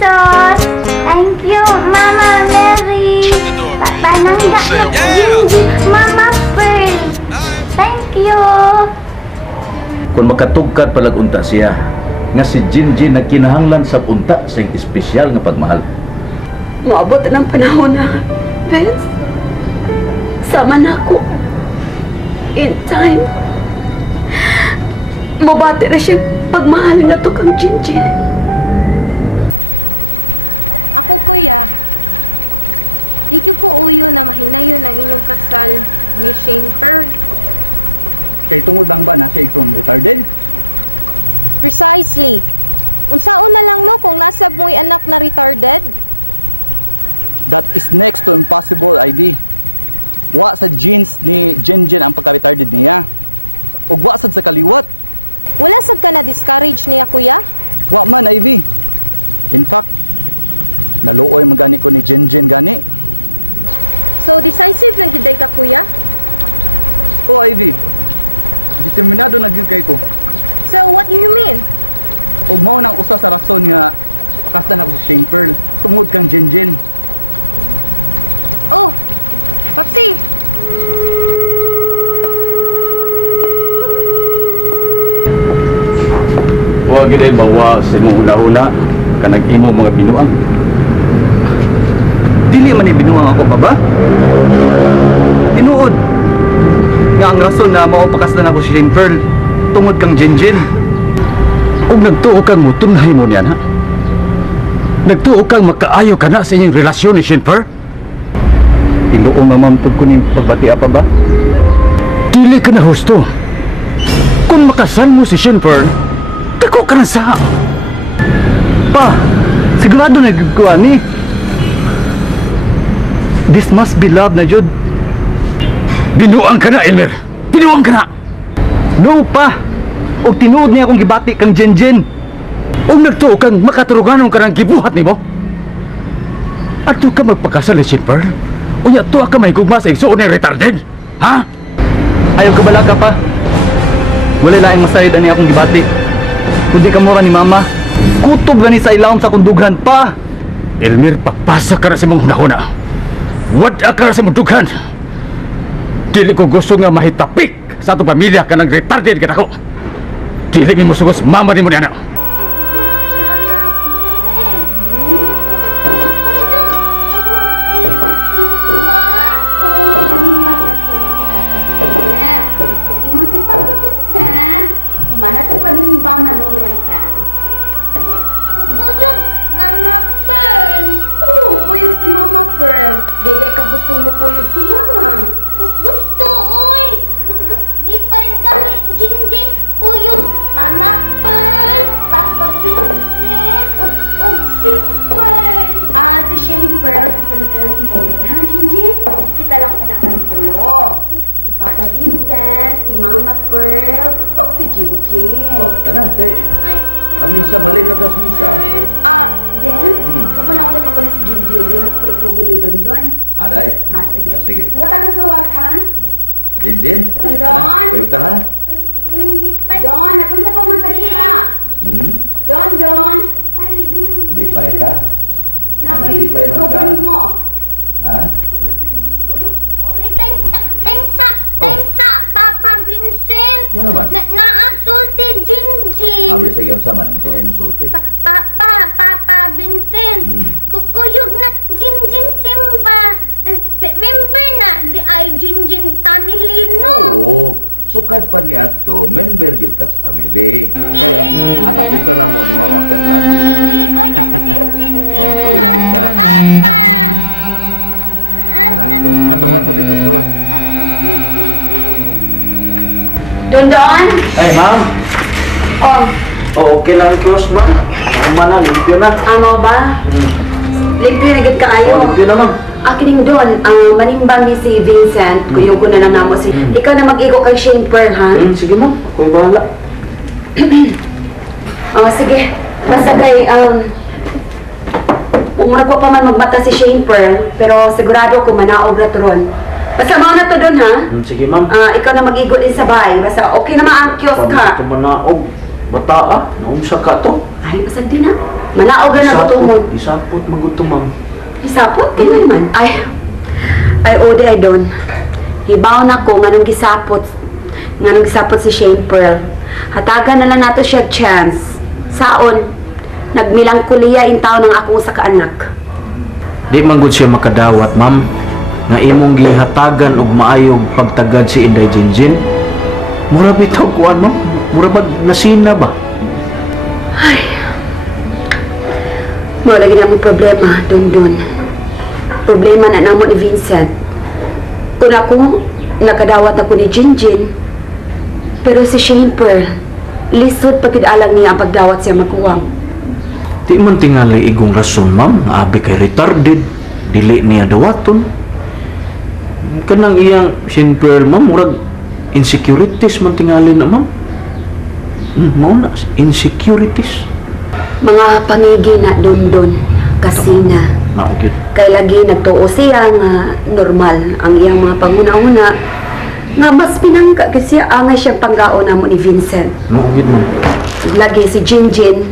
Pesos. Thank you, Mama Mary. Panangga na Jinjin, Mama Pearl. Thank you. Kung makatugkad palagunta siya, nga si Jinjin nagkinahanglan sa unta sa espesyal nga pagmahal. Maabot ng panahon na, Vince. Sama na ako. In time. Mabati na siya pagmahal na to kang Jinjin. Ako, kuya, di ko uyo na mahinayon ang inyong kasal ni Shane Pearl. Kay tungod lang ba na siya ikson retarded? Precisely. Unsaon na lang no kung nasab mo'y anak na retarded? That is next to impossible, Ivy. Wa sa genes ni Jinjin ang pagka-retarded niya. Ug wa sad sa kaliwat. Wala sad ka na discourage niya, kuya? Wa man, Ivy. In fact, naluoy magani ko ni Jinjin gani. So decisive na gyud ka, kuya? O, Ivy. Determinado na gyud kay ko. So what do you mean? Ug mao nang usa sa rason nga pakasdan ako sa Shane Pearl tungod kang Jinjin. Oh, Papsi! Huwag gid bawa sa imong una-una ka nag-imo mga binuang. Dili man ni binuang ako pa ba? Tinuod nga ang rason na mao pakasdan ako sa Shane Pearl tungod kang Jinjin. Ug nagtuo kang mutunhay mo niyan, ha? Nagtuo kang makaayo ka na sa inyong relasyon ni Shinper? Tinuod mamamtod ko ni pagbati pa ba? Dili ka na husto. Kung makasal mo si Shinper, dako ka na sa... Pa, sigurado na gyud ko ani. This must be love na jud. Binuang ka na, Elmer! Binuang ka na! No pa. Og tinuod niya akong gibati kang Jinjin. Kung nagtuo kang makaturuganon ka ng gibuhat ni mo, ato ka magpakasal ni Shinper, unya tuwa ka may gugma sa igsuon ni retarded, ha? Ayaw ka balaga pa. Wala laing masayad ani akong gibati. Kundi ka mura ni mama. Kutob gani sa ilawom sa kundughan pa. Elmer, papasa ka na sa mong hunahuna. Wad ka na sa mong dughan. Dili ko gusto nga mahitapik sa atong pamilya ka ng retarded ka ako. Dili mi mo sugos mama ni mo niya na. Mama Pearl. Kuya, Jinjin ba? Oo, manimbag ang kulo si Papa Vincent. Kung ingon si Papa Vincent, umana to panimba manuroy ka. Kuyog, Mama Pearl. Oo, kuyog si Mama Pearl. Dede ka gustong mo kuyog si Mama. Gusto, oy. Di pa gani, Jinjin. Kuyog, Mama Pearl, Papa Vincent, ug Shane Pearl. Si Shane Pearl, sa sunod na lang higayon, ha, Jinjin? Kita lang una karong tulo. Si Papa Vincent, si Mama Pearl, ug si Jinjin. Oh, tana, te. Ay, Ang misa, mali na tas misa. Vince, Hmm. kamo lang ulit pag na si Jinjin, doon ako itugo ni Don Don. Aday. Sige. Sige. Suwata ka sa gawas, ha? Jinjin? Don? Puyog ta, ha? Hindi pa. Don, nakunsa pa man kanina. Hmm? Don. Lipay ka? Lipay man ka? Tugon mo. Ha? Thanks, Papa Vincent. Ano naman? Na-absulti Jinjin. Abi, sige, ang saman. Ito ngayon mo sulti. Papa Vincent. Kukuyog na Jinjin Simba. Member na di ay Jinjin family, no? Oo. Sukad pa ni Adto, member yung kas family. Yay! Anak ko ka na mo ni Mama Perla ni mo. Yay! Kuyog Jinjin Simba. Oh, kuyog yun ka. Papa. Atong ato dito sa gawas. Don. Ay, ma'am. Oh, Okay lang, close, ma'am. Ang mana, limpyo na. amo ba? Limpyo na gid kaayo. Limpyo na, ma'am. Kining Don, ang manimbang ni si Vincent, kuyog ko na lang namo si... Ikaw na mag-igo kay Shane Pearl, ha? Sige, ma'am. Ako'y bahala. Sige. Basta kay, umura ko pa man magmata si Shane Pearl, pero sigurado ko manaog na to ron. Basta mao na to Don, ha? Sige, ma'am. Ikaw na mag-igo din sa bahay. Basta okay na ang kiosk, ha? Ito manaog. Bata ah, naunsa ka to? Ay, pasag din na. Manaog na nagutumon. Isapot magutom, ma'am. Isapot? Kailan man? Ay, ode ay doon. Hibaw na ko nga nung gisapot. Nga nung gisapot si Shane Pearl. Hatagan na lang nato siya chance. Saon? Nagmilangkuliya in taon ng akong sa kaanak. Di man gud siya makadawat, ma'am. Nga imong gihatagan og maayong pagtagad si Inday Jinjin. Mura bitaw kuan, ma'am. Mura ba nasina ba? Mo lagi na mong problema, Dundun. Problema na namo ni Vincent. Kung ako, nakadawat ako ni Jinjin. Pero si Shane Pearl, lisod pagkidalang niya ang pagdawat siya magkuwang. Di man tingali igong rason, ma'am. Nga abi kay retarded. Dili niya dawaton. Kanang iyang sinper, ma'am. Murag insecurities man tingali na, ma'am. Mao na, insecurities. Mga pangigi na Dundun, kasi na. Naugit. Kay lagi nagtuo siya nga normal ang iyang mga panguna-una. Nga mas pinangka kasi angay siyang panggaon namo ni Vincent. Naugit, ma'am. Lagi si Jinjin,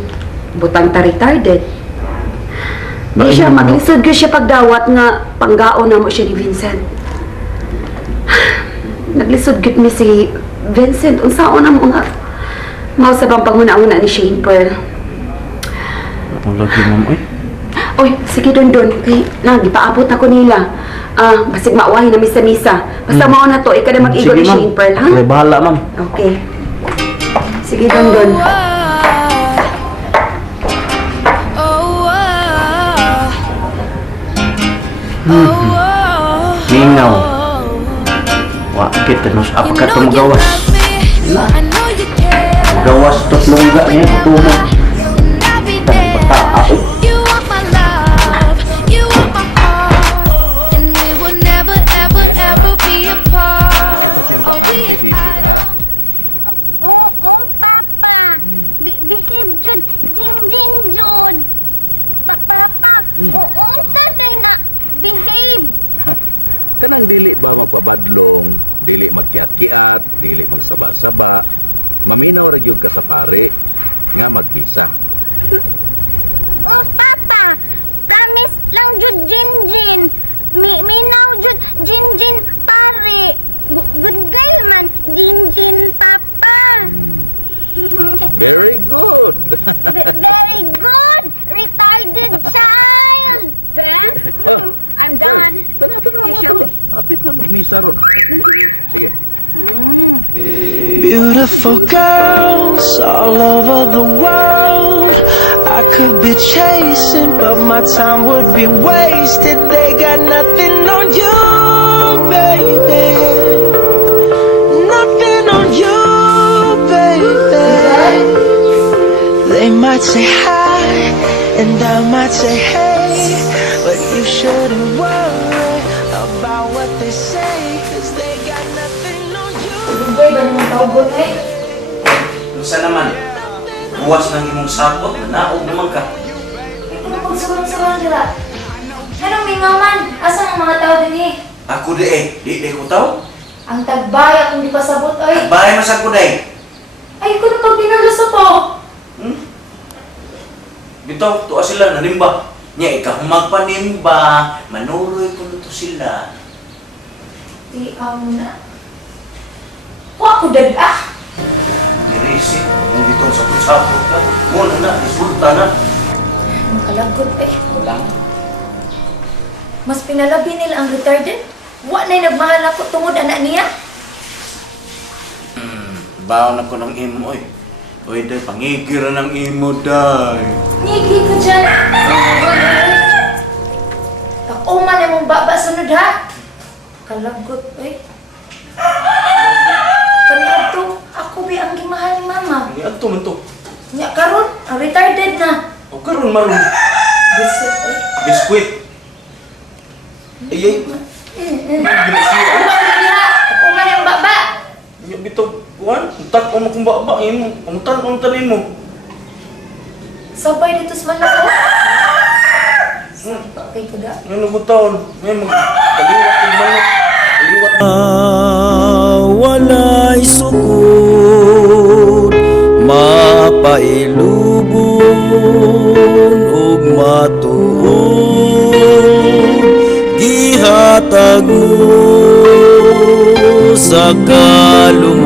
butang ta retarded. Di Bain siya mo, no? maglisod ko siya pagdawat nga panggaon namo siya ni Vincent. Naglisod gud mi si Vincent unsaon ang mga mao sa bang panguna-una ni Shane Pearl. Ako lagi, ma'am. Ay, Oy, sige Dundun, kay gipaabot ako nila. Basig maawahi na misa-misa. Basta mao na to, ikada mag-igo sige, ni ma'am. Shane Pearl, ha? Okay, bahala, ma'am. Okay. Sige Dundun. Ningaw. Wakit, nos apa ka ito magawas? Magawas ito lungga niya, tumo. Bata ako. Jinjin, anak. Dito sa simbahan, behave yun, ha? Oo, Papa. Behave jud, Jinjin jud. Papa, unsa day na behave? Kanang dili ba magpabadlong, dili magkiat-kiat, dili magsaba-saba, maminaw ra gyud ka sa pare nga magbisa. Oh, Papa. Promise lang jud, Jinjin. Minaw jud, Jinjin pare. Good girl man, Jinjin Papa. Very good. Very good, retarded child. Vance, I'm done. Tana Okay, mo shall to. we? Hapit na magmisa ron. Sige. Beautiful girls all over the world. I could be chasing, but my time would be wasted. They got nothing on you, baby. Nothing on you, baby. They might say hi, and I might say hey, but you shouldn't worry about what they say, 'cause they got nothing on you. Unsa naman? Buwas ng imong sapot, naog naman ka. Pagsulang-sulang dira. Anong mingaman? Asa ang mga tao din eh? Ako di ko tao. Ang tagbaya kung di pasabot ay. Bahay masag ko day. Ay, kung ito pinalusa po. Bitaw, tuwa sila, nanimba. Nya, ikaw magpanimba, manuroy ko nito sila. Di mo na. Wa ko dadah. Naisip, dito sa sapot. Muna na, isulta na. Malagkot pinito ba? Mas pinalabi nila ang retarded? Wa na'y nagmahal ako tungod anak niya? Baon ako ng imo eh. Uy, day, pangigira ng imo, day. Ngigit ka dyan. Ako man ay mong baba sunod ha. Kalagot eh. Kaya to, ako ba ang gimahal ni mama? Ay, ato man to. Nya karon, ang retarded na. O karon maron. Bisit eh. Biskuit. Ay, ay. Ako man ang baba. Ay, bitaw. Kuhan, utak ko makumbaba. Untan mo. Sabay dito sa manako. Okay ka da. Ngayon nagutaon. Ngayon magkaliwat yung manok. Kaliwat. Wala'y sukot, matag mo sa kalum